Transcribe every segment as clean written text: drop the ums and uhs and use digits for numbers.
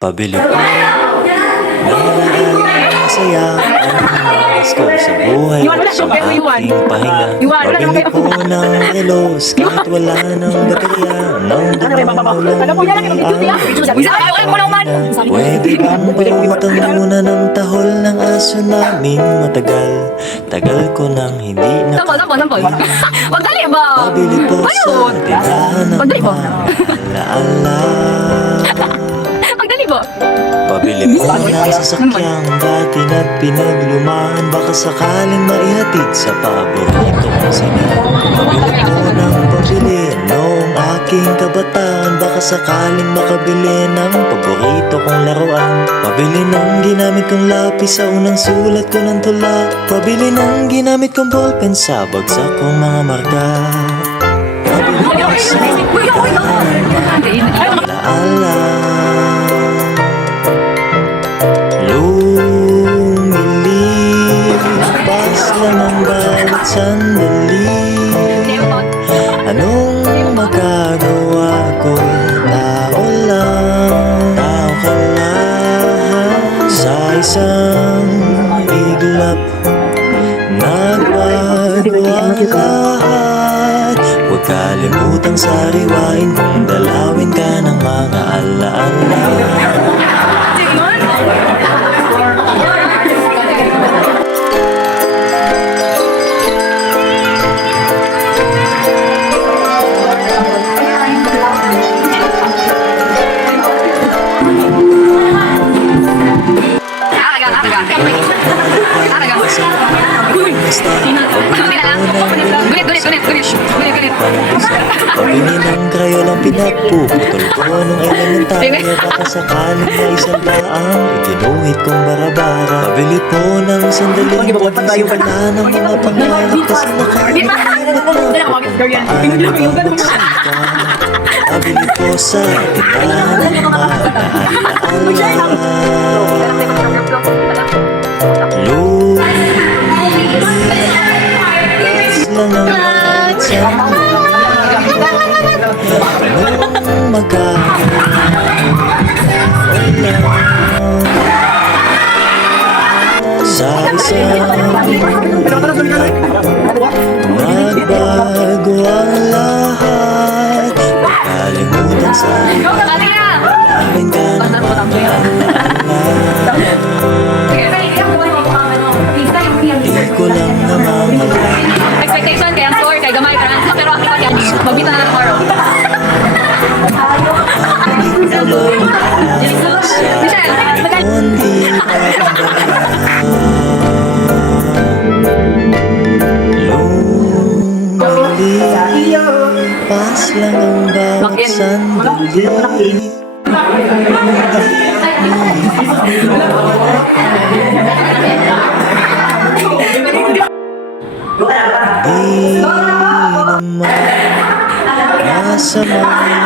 Pabili ko masaya ang oras ko sa buhay at sa aking pahinga. Pabili ko ng relos kahit wala ng baterya, nang dumulong pwede bang pautang muna ng tahol ng aso namin matagal? Tagal ko nang hindi nakapili. Pabili po sa tindahan ng alaala. Pabili po ng sasakyang dati na pinaglumaan, baka sakaling maihatid sa paborito kong sinan. Pabili po ng pabili noong aking kabataan, baka sakaling makabili ng paborito kong laruan. Pabili ng ginamit kong lapis sa unang sulat ko ng tula. Pabili ng ginamit kong ballpen sa bagsak kong mga marka. Pabili po sa alaala. Lumilipas lang ang bawat sandali. Anong magagawa ko? Tao lang, tao ka lang. Sa isang iglap nagbago ang lahat. Huwag kalimutang sariwain kung dalawin ka ng mga alaala. Pabili ng krayon ang pinagpuputol ko nung elementarya, baka sakaling may salba ang iginuhit kong barabara. Pabili po ng sandaling pagsisimula ng mga pangarap, kasi nakalimutan ko kung paano magmagsika. Pabili po sa tindahan ng mga alaala. Lumipas lang ang bawat sandali. Anong magagawa? Sa isang iglap nagbago ang lahat. Nakalimutan sa dalawin ka ng mga alaala. Di ko lang namamalayan expectation kaya ang score kay gamay karan pero ang iwan yan magbita na ng araw. Lumilipas lang ang bawat sandali. Di naman nasa mga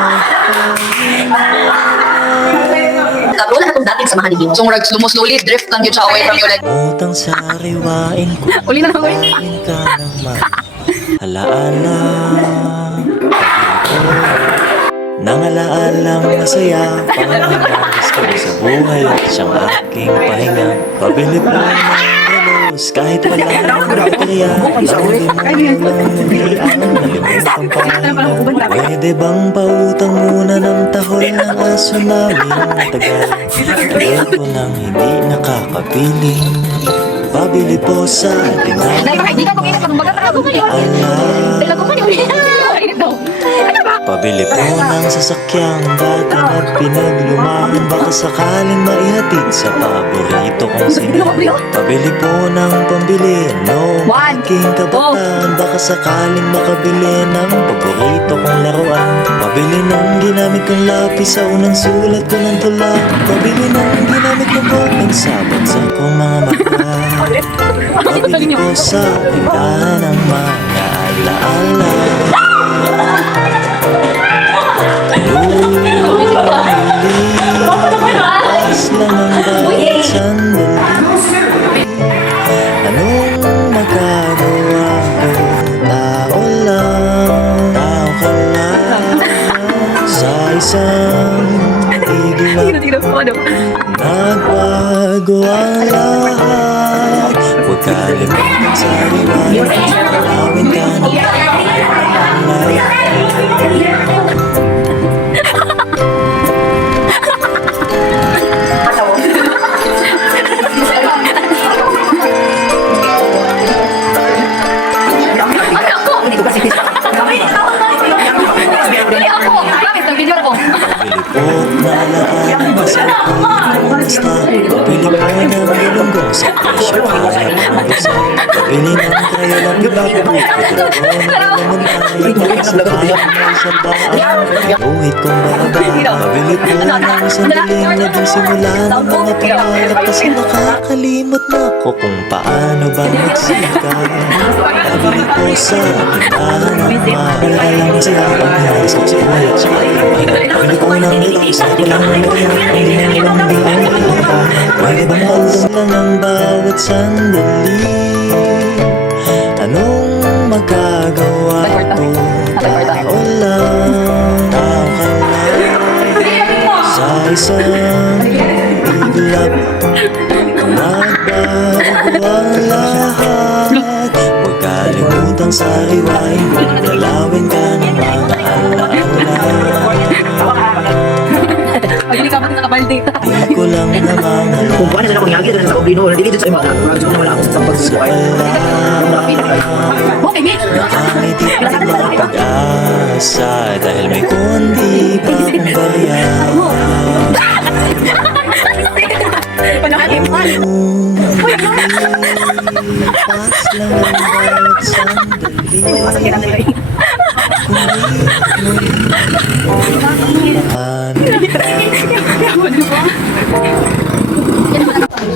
Kabro na itong dating samahan ni Gino. So, slowly drift lang yun siya away from you. Like, utang sariwain ko. Uli na lang ulit. Dalawin ka ng mga alaala. Nang alaalang masaya, pangangalis ko sa buhay at siyang aking pahinga. Pabili po ng relos kahit wala ng baterya, nang dumulong nalimutan pa. Pwede bang pautang muna ng tahol ng aso namin matagal? Tagal ko nang hindi nakakapiling. Pabili po sa tindahan Pabili po ng sasakyang dati na pinaglumaan, baka sakaling maihatid sa paborito kong sinan. Pabili po ng pambili noong aking kabataan, baka sakaling makabili ng paborito kong laruan. Pabili ng ginamit kong lapis sa unang sulat ko ng tula. Pabili ng ginamit kong ballpen sa bagsak kong mga marka. Pabili po sa tindahan ng mga alaala. Lumilipas lang ang bawat sandali. Anong magagawa ko? Tao lang, tao ka lang. Sa isang iglap Nagbago ang lahat. Huwag kalimutan sa liwanag. Dalawin ka ng Pilipot na laan masarap ang basta. Pabili po ng galunggong sa presyo kaya ang gusto. Pabili ng krayo ng pinagbubukod ko ng alam tayo makasabay ng salbaan. Uhit kong baraba. Pabili po ng sandaling naging simula ng mga pangarap kasi nakakalimot na ko kung paano ba nagsika. Pabili po sa tindahan ng mahal sa pangyaris at sa ulit sa pabili ko ng ilis na walang pwede ba maaldam lang ang bawat sandali? Anong magagawa ko? Tao lang, tao ka lang sa isang iglap. Nagbago ang lahat. Huwag kalimutang sariwain kung dalawin ka ng mga alaala. Pagili ka ba na nakabalde? Di ko lang namamala Kung paano na akong yagi doon sa Obrino, hindi dito sa mga radyo na wala ako sa pagsusuway. Okay, Mitch! Nakangiti pa rin mga pag-asa dahil may konti pa akong barya. Pas lang ang bawat sandali.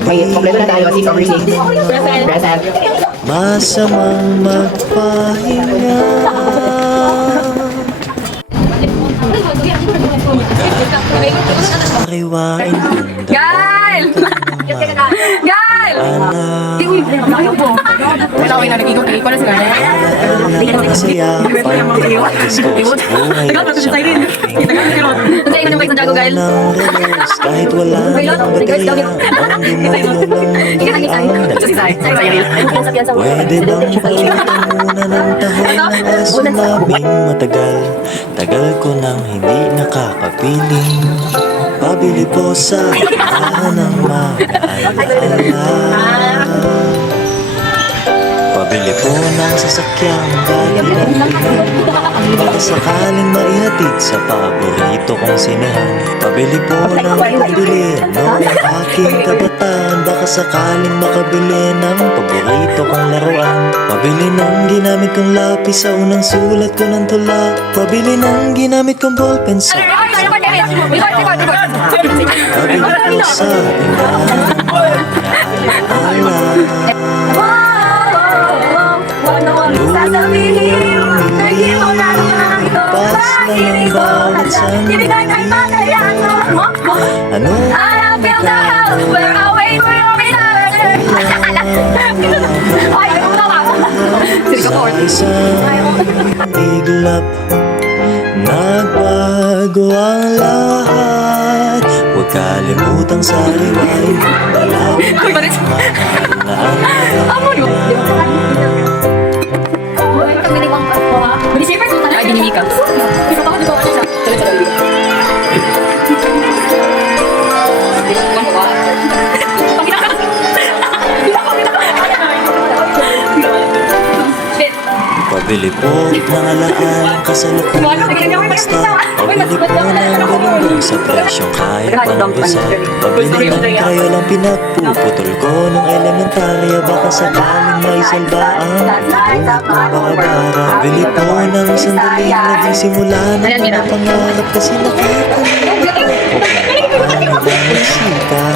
May kompleto na tayo, si conversation. Present. Masamang magpahinga. Pariwain kung Gail! Gail! Wala ko yung nag-ikot-ikot ko na sila. masaya pag-iwas ko sa buhay at sa aking Nandiyan ka naman sa Jago, Gail. ng relos kahit wala ng baterya ang dumulong Pwede bang palitan muna ng tahol ng aso naming matagal? Tagal ko nang hindi nakakapiling. Pabili po sa tindahan ng mga alaala. Pabili po ng sasakyang dagilan. Baka sakaling maihatid sa paborito kong sinehan. Pabili po ng pambili noong aking kabataan. Baka sakaling makabili ng paborito kong laruan. Pabili ng ginamit kong lapis sa unang sulat ko ng tula. Pabili ng ginamit kong ballpen sa pabili po sa tindahan ng Pas lang ang bawat sandali. Ano? Sa isang iglap. Nagbago ang lahat. Huwag kalimutang sariwain. Dalawin ka ng mahal na Ay, dinili ka. Pabili po ng alaan kasalukuyan kung basta. Pabili po ng galunggong sa presyong kaya pang gusa. Pabili ng krayolang pinagpuputol ko nung elementarya. Baka sakaling may salba ang buhok kong bakabara. Pabili po ng sandaling naging simula ng mga pangarap kasi nakakalimot kung paano ba magsika.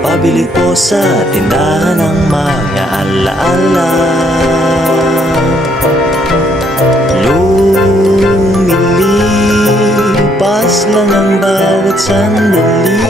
Pabili po sa tindahan ng mga alaala. Lumilipas lang ang bawat sandali.